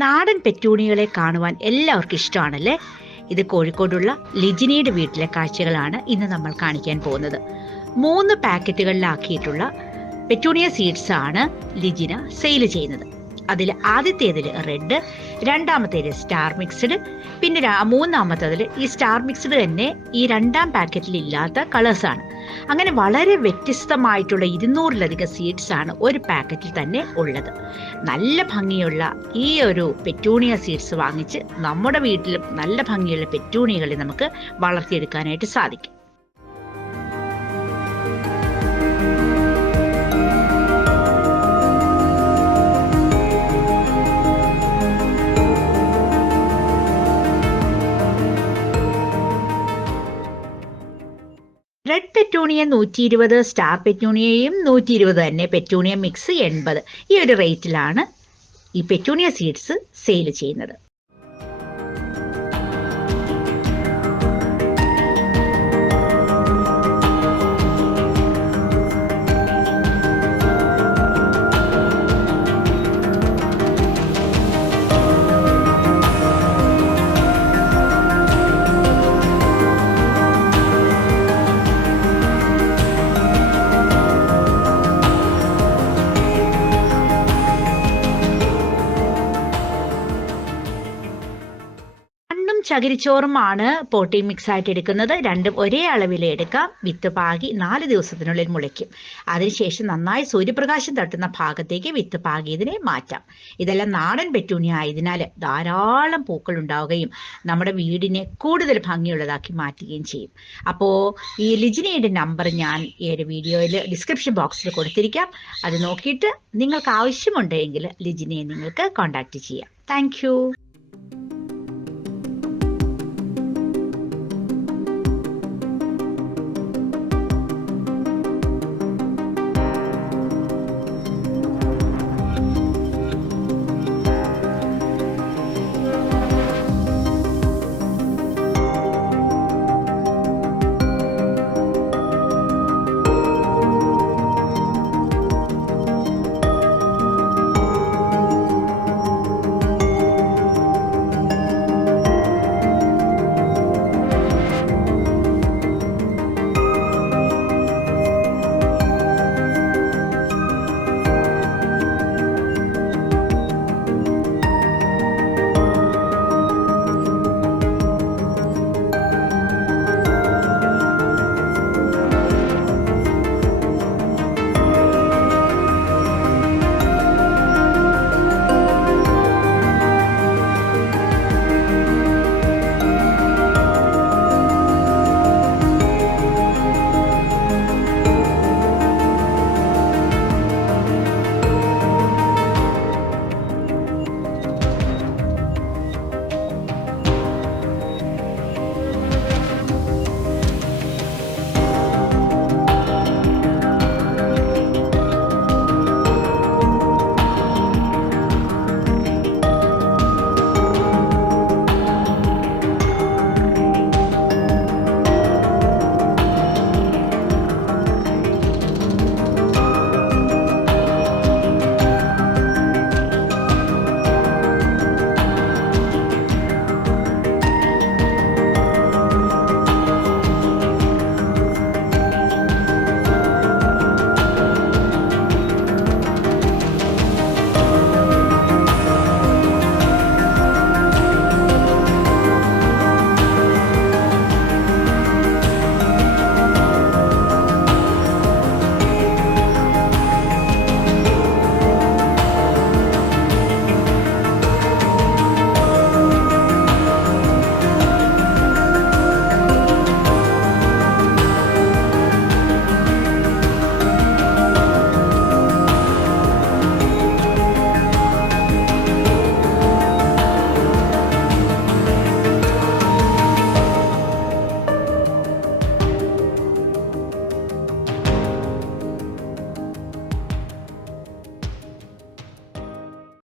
നാടൻ പെറ്റൂണികളെ കാണുവാൻ എല്ലാവർക്കും ഇഷ്ടമാണല്ലേ? ഇത് കോഴിക്കോടുള്ള ലിജിനിയുടെ വീട്ടിലെ കാഴ്ചകളാണ് ഇന്ന് നമ്മൾ കാണിക്കാൻ പോകുന്നത്. 3 പാക്കറ്റുകളിലാക്കിയിട്ടുള്ള പെറ്റൂണിയ സീഡ്സ് ആണ് ലിജിന സെയിൽ ചെയ്യുന്നത്. അതിൽ ആദ്യത്തേതിൽ റെഡ്, രണ്ടാമത്തേതിൽ സ്റ്റാർ മിക്സ്ഡ്, പിന്നെ മൂന്നാമത്തേതിൽ ഈ സ്റ്റാർ മിക്സ്ഡ് തന്നെ ഈ 2ാം പാക്കറ്റിൽ ഇല്ലാത്ത കളേഴ്സാണ്. അങ്ങനെ വളരെ വ്യത്യസ്തമായിട്ടുള്ള 200-ലധികം സീഡ്സ് ആണ് ഒരു പാക്കറ്റിൽ തന്നെ ഉള്ളത്. നല്ല ഭംഗിയുള്ള ഈ ഒരു പെറ്റൂണിയ സീഡ്സ് വാങ്ങിച്ച് നമ്മുടെ വീട്ടിലും നല്ല ഭംഗിയുള്ള പെറ്റൂണികളെ നമുക്ക് വളർത്തിയെടുക്കാനായിട്ട് സാധിക്കും. റെഡ് പെറ്റൂണിയ 120, സ്റ്റാർ പെറ്റൂണിയയും 120 തന്നെ, പെറ്റൂണിയ മിക്സ് 80. ഈ ഒരു റേറ്റിലാണ് ഈ പെറ്റൂണിയ സീഡ്സ് സെയിൽ ചെയ്യുന്നത്. ചകിരിച്ചോറുമാണ് പോട്ടി മിക്സ് ആയിട്ട് എടുക്കുന്നത്. രണ്ടും ഒരേ അളവിൽ എടുക്കാം. വിത്ത് പാകി 4 ദിവസത്തിനുള്ളിൽ മുളയ്ക്കും. അതിനുശേഷം നന്നായി സൂര്യപ്രകാശം തട്ടുന്ന ഭാഗത്തേക്ക് വിത്ത് പാകിയതിനെ മാറ്റാം. ഇതെല്ലാം നാടൻ പെറ്റൂണിയ ആയതിനാൽ ധാരാളം പൂക്കൾ ഉണ്ടാവുകയും നമ്മുടെ വീടിനെ കൂടുതൽ ഭംഗിയുള്ളതാക്കി മാറ്റുകയും ചെയ്യും. അപ്പോൾ ഈ ലിജിനയുടെ നമ്പർ ഞാൻ ഈ ഒരു വീഡിയോയിൽ ഡിസ്ക്രിപ്ഷൻ ബോക്സിൽ കൊടുത്തിരിക്കാം. അത് നോക്കിയിട്ട് നിങ്ങൾക്ക് ആവശ്യമുണ്ടെങ്കിൽ ലിജിനയെ നിങ്ങൾക്ക് കോൺടാക്റ്റ് ചെയ്യാം. താങ്ക്